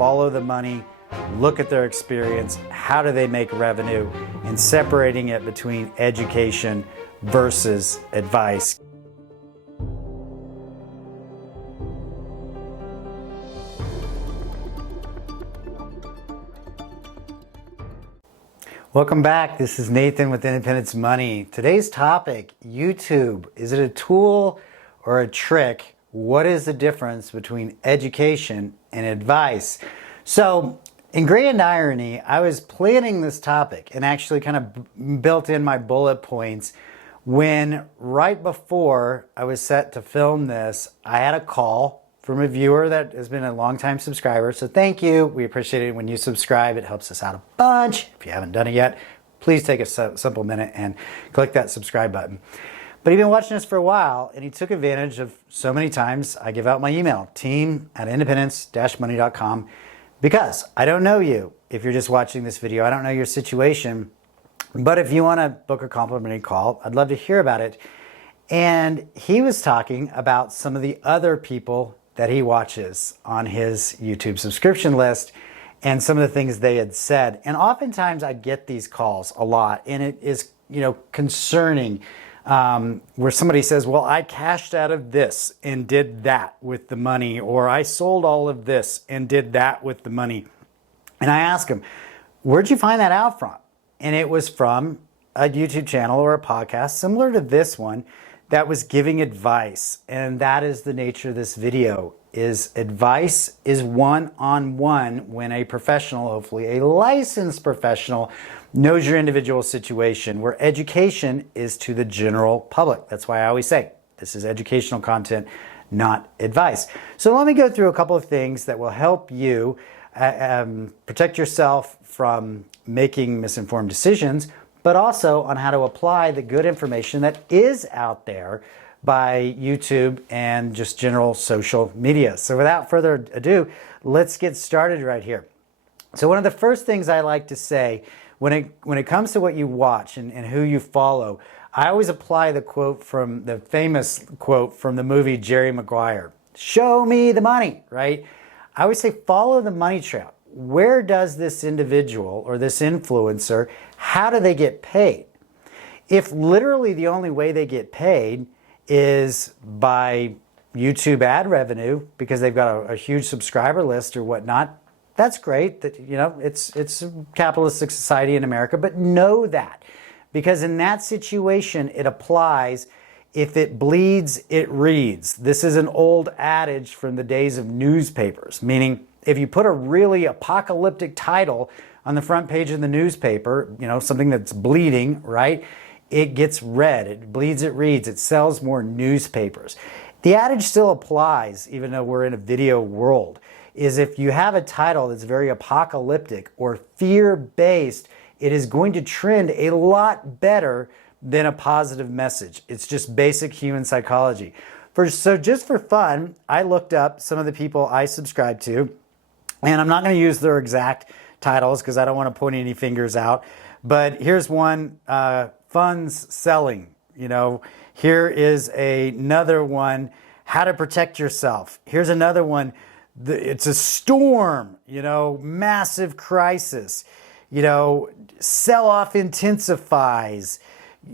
follow the money, look at their experience, how do they make revenue, and separating it between education versus advice. Welcome back. This is Nathan with Independence Money. Today's topic, YouTube. Is it a tool or a trick? What is the difference between education and advice? So, in grand irony, I was planning this topic and actually kind of built in my bullet points when right before I was set to film this, I had a call from a viewer that has been a longtime subscriber. So thank you. We appreciate it when you subscribe. It helps us out a bunch. If you haven't done it yet, please take a simple minute and click that subscribe button. But he's been watching this for a while, and he took advantage of so many times I give out my email, team@independence-money.com, because I don't know you. If you're just watching this video, I don't know your situation. But if you want to book a complimentary call, I'd love to hear about it. And he was talking about some of the other people that he watches on his YouTube subscription list and some of the things they had said. And oftentimes I get these calls a lot, and it is, concerning where somebody says, well, I cashed out of this and did that with the money, or I sold all of this and did that with the money. And I ask them, where'd you find that out from? And it was from a YouTube channel or a podcast similar to this one that was giving advice. And that is the nature of this video. Is advice is one-on-one when a professional, hopefully a licensed professional, knows your individual situation, where education is to the general public. That's why I always say this is educational content, not advice. So let me go through a couple of things that will help you protect yourself from making misinformed decisions, but also on how to apply the good information that is out there by YouTube and just general social media. So without further ado, let's get started right here. So one of the first things I like to say when it comes to what you watch and who you follow, I always apply the quote from the famous quote from the movie Jerry Maguire. Show me the money, right? I always say follow the money trail. Where does this individual or this influencer, how do they get paid? If literally the only way they get paid is by YouTube ad revenue because they've got a huge subscriber list or whatnot, that's great. That it's a capitalistic society in America, but know that because in that situation it applies. If it bleeds, it reads. This is an old adage from the days of newspapers, meaning if you put a really apocalyptic title on the front page of the newspaper, something that's bleeding, right? It gets read. It bleeds, it reads. It sells more newspapers. The adage still applies, even though we're in a video world, is if you have a title that's very apocalyptic or fear-based, it is going to trend a lot better than a positive message. It's just basic human psychology. So just for fun, I looked up some of the people I subscribe to, and I'm not going to use their exact titles because I don't want to point any fingers out, but here's one, funds selling. Here is another one, how to protect yourself. Here's another one, it's a storm, massive crisis, sell-off intensifies,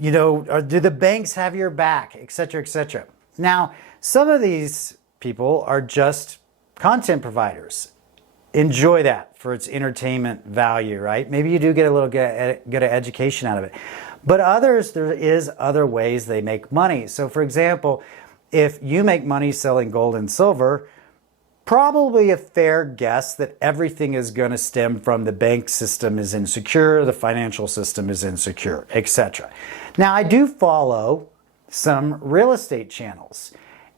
or do the banks have your back, etc., etc. Now, some of these people are just content providers. Enjoy that for its entertainment value, right? Maybe you do get a little get an education out of it. But others, there is other ways they make money. So for example, if you make money selling gold and silver, probably a fair guess that everything is going to stem from the bank system is insecure, the financial system is insecure, etc. Now, I do follow some real estate channels,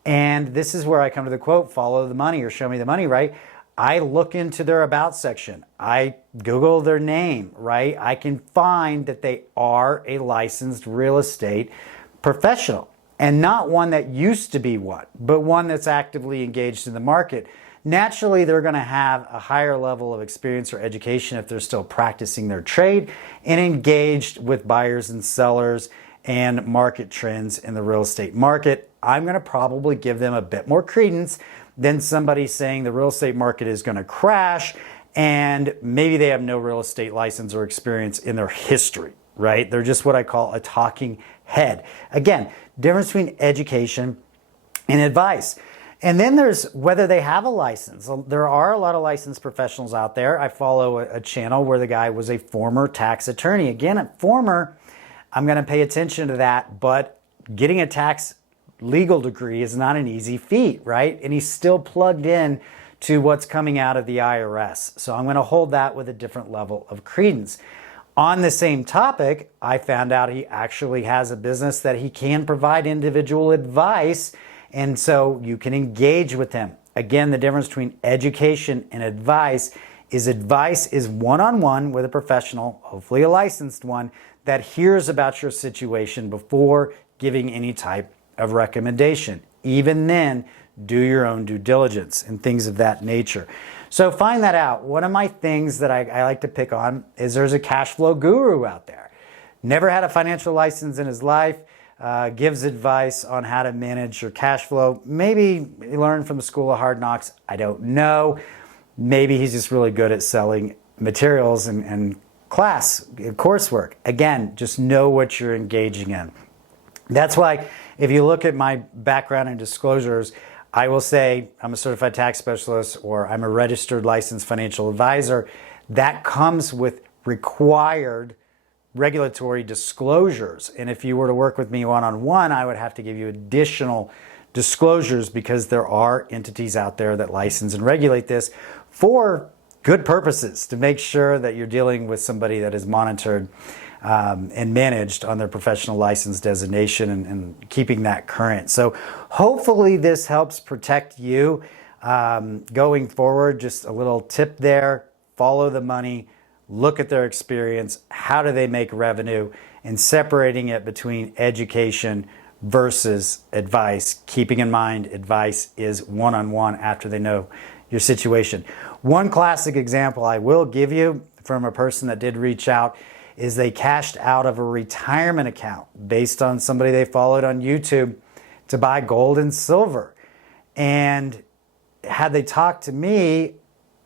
and this is where I come to the quote, follow the money or show me the money, right? I look into their about section. I Google their name, right? I can find that they are a licensed real estate professional. And not one that used to be one, but one that's actively engaged in the market. Naturally, they're going to have a higher level of experience or education if they're still practicing their trade and engaged with buyers and sellers and market trends in the real estate market. I'm going to probably give them a bit more credence than somebody saying the real estate market is going to crash and maybe they have no real estate license or experience in their history, right? They're just what I call a talking head. Again, difference between education and advice. And then there's whether they have a license. There are a lot of licensed professionals out there. I follow a channel where the guy was a former tax attorney. Again, a former, I'm going to pay attention to that, but getting a tax legal degree is not an easy feat, right? And he's still plugged in to what's coming out of the IRS. So I'm going to hold that with a different level of credence. On the same topic, I found out he actually has a business that he can provide individual advice, and so you can engage with him. Again, the difference between education and advice is one-on-one with a professional, hopefully a licensed one, that hears about your situation before giving any type of recommendation. Even then, do your own due diligence and things of that nature. So find that out. One of my things that I like to pick on is there's a cash flow guru out there. Never had a financial license in his life, gives advice on how to manage your cash flow. Maybe he learned from the School of Hard Knocks. I don't know. Maybe he's just really good at selling materials and coursework. Again, just know what you're engaging in. That's why if you look at my background and disclosures, I will say I'm a certified tax specialist or I'm a registered licensed financial advisor. That comes with required regulatory disclosures. And if you were to work with me one-on-one, I would have to give you additional disclosures because there are entities out there that license and regulate this for good purposes to make sure that you're dealing with somebody that is monitored and managed on their professional license designation and keeping that current. So hopefully this helps protect you going forward. Just a little tip there, follow the money, look at their experience, how do they make revenue, and separating it between education versus advice, keeping in mind advice is one-on-one after they know your situation. One classic example I will give you from a person that did reach out is they cashed out of a retirement account based on somebody they followed on YouTube to buy gold and silver. And had they talked to me,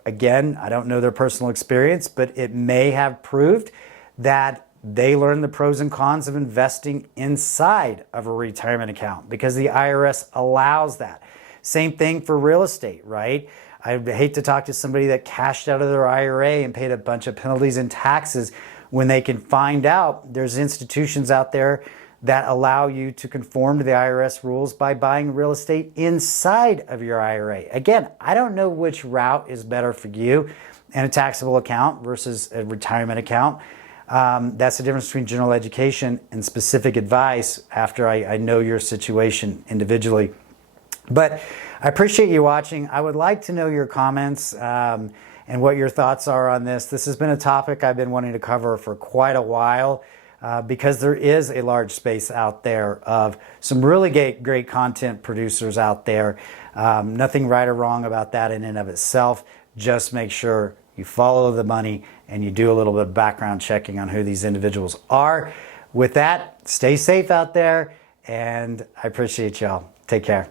again, I don't know their personal experience, but it may have proved that they learned the pros and cons of investing inside of a retirement account because the IRS allows that. Same thing for real estate, right? I hate to talk to somebody that cashed out of their IRA and paid a bunch of penalties and taxes when they can find out there's institutions out there that allow you to conform to the IRS rules by buying real estate inside of your IRA. Again, I don't know which route is better for you and a taxable account versus a retirement account. That's the difference between general education and specific advice after I know your situation individually. But I appreciate you watching. I would like to know your comments and what your thoughts are on this. This has been a topic I've been wanting to cover for quite a while because there is a large space out there of some really great content producers out there. Nothing right or wrong about that in and of itself. Just make sure you follow the money and you do a little bit of background checking on who these individuals are. With that, stay safe out there, and I appreciate y'all. Take care.